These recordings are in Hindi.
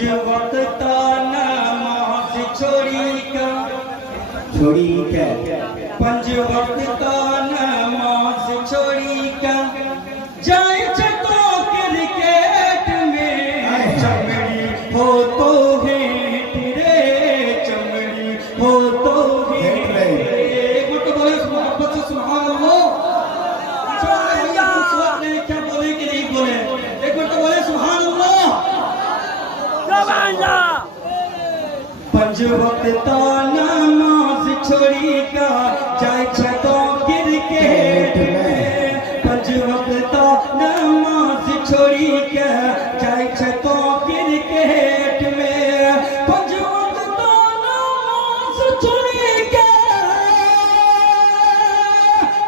पंज वक्त नमाज छोड़ी के पंज वक्त नमाज छोड़ी के जाए तो क्रिकेट में चमड़ी हो तो हेट रे चमड़ी हो तो हेट रे। एक मिनट बोले मोहब्बत से सुभान अल्लाह। क्या बोले कि नहीं बोले? एक मिनट बोले सुभान अल्लाह। पंज वक्त नमाज छोड़ी का जाए तो क्रिकेट में पंज वक्त नमाज छोड़ी के जाए तो क्रिकेट में पंज वक्त नमाज छोड़ी के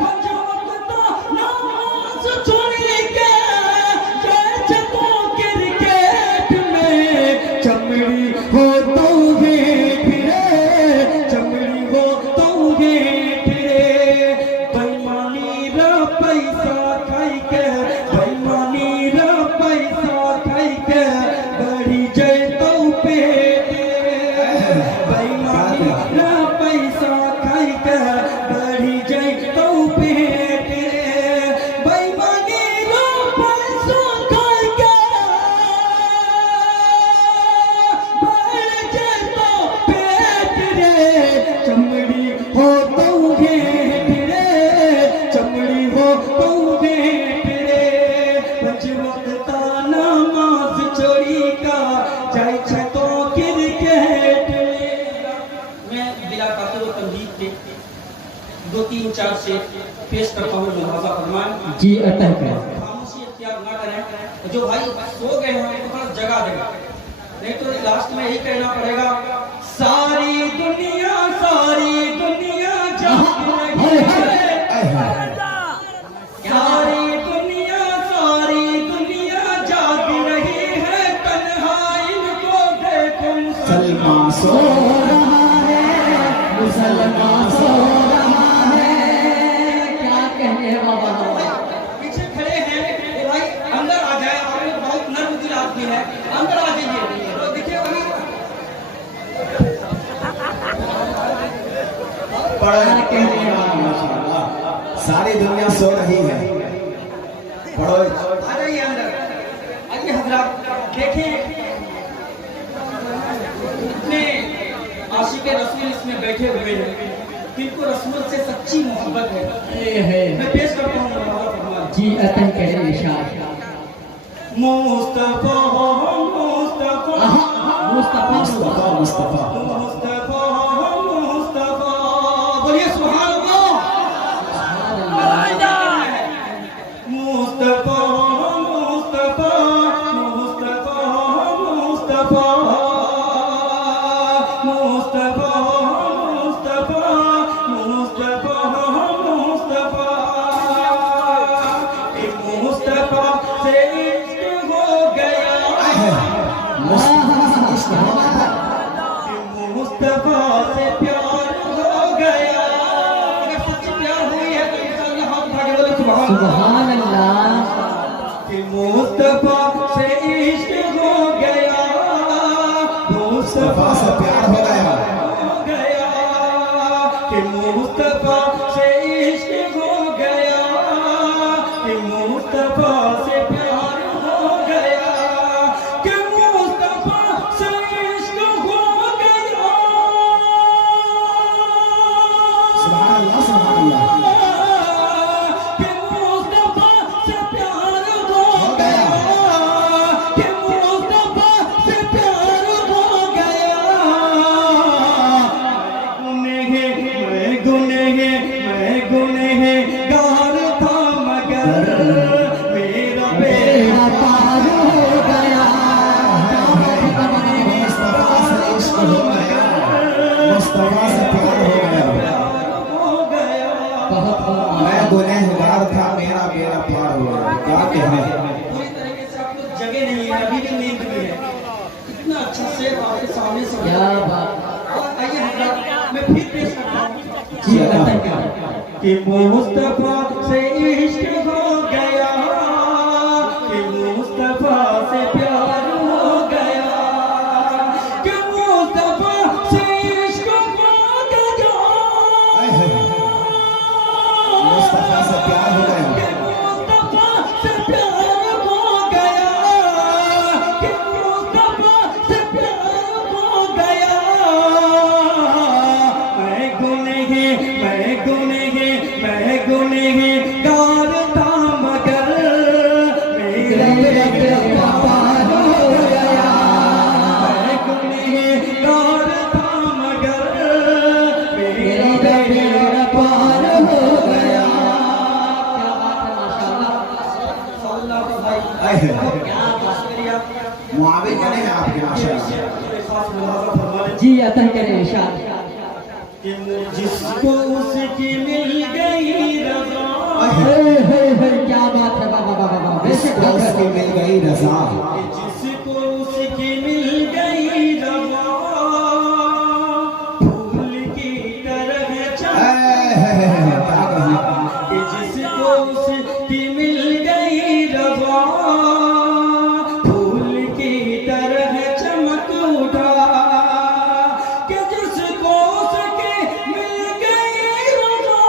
पंज वक्त नमाज छोड़ी के जाए तो क्रिकेट में चमड़ी हो तो दो तीन चार से पेश करता हूँ मुलाजा फरमान जी। अतः करें खामोशी इख्तियार ना करें। जो भाई सो गए हैं उनको थोड़ा जगा देगा, नहीं तो लास्ट में यही कहना पड़ेगा सारी दुनिया जाग रही है सारी दुनिया जाग रही है तन्हाई को देखो मुसलमान सो रहा है मुसलमान सो पीछे खड़े हैं भाई अंदर आ जाए। आपने बहुत नर्म दिल आदमी है, अंदर आ जाइए। तो देखिए वहाँ पढ़ना कहने वाला माशाअल्लाह सारी दुनिया सो रही है। पढ़ो आ जाइए अंदर। आइए हजरात देखिए इतने आशिक़े रसूल इसमें बैठे हुए हैं किनको रसूल से सच्ची मोहब्बत है। मैं पेश करता हूँ जी। अतः करें इरशाद मुस्तफा मुस्तफा मुस्तफा मुस्तफा मुस्तफा मुस्तफा मुस्तफा बोलिए सुभान अल्लाह। मुस्तफा मुस्तफा मुस्तफा मुस्तफा मुस्तफा मुस्तफा से प्यार हो गया। अगर सच्ची प्यार हुई है तो इंशाअल्लाह हाथ उठा के बोले सुभान अल्लाह। कि मुस्तफा से इश्क हो गया मुस्तफा से प्यार हो गया कि मुस्तफा से इश्क हो गया कि मुस्तफा से प्यार हो गया कि मुस्तफा से इश्क हो गया। सुभान अल्लाह सुभान अल्लाह। कि मुस्तफा से प्यार हो गया कि मुस्तफा से प्यार हो गया। मैं गुनहगार था मगर मेरा बेड़ा पार हो गया। मुस्तफा से इश्क हो गया मुस्तफा से प्यार हो गया। मैं गुनहगार था मेरा बेड़ा पार हो गया। क्या कहना है? पूरी तरीके से आप लोग जगे नहीं है, अभी भी नींद में है। इतना अच्छा शेर आपके सामने से क्या बात। आइए हजरात मैं फिर पेश करता हूँ जी। अतः करें कि मुस्तफा से इश्क हो गया कि मुस्तफा से प्यार हो गया से इश्क हो गया, मुस्तफा से प्यार हो गया, मुस्तफा से प्यार हो गया, कि मुस्तफा से प्यार हो गया। मैं गुनहगार था मगर मेरा बेड़ा पार हो गया। मैं गुनहगार था मगर मेरा बेड़ा पार हो गया। मुआविन बने हैं आपके माशाअल्लाह। जी अतः करें इरशाद। जिसको उसकी मिल गई रज़ा, क्या बात है, वाह वाह वाह वाह, बेशक उसकी मिल गई रज़ा, जिसको उसकी मिल गई रज़ा, फूल की तरह कि जिसको उसकी मिल गई रज़ा, फूल की तरह चमक उठा। कि जिसको उसकी मिल गई रज़ा,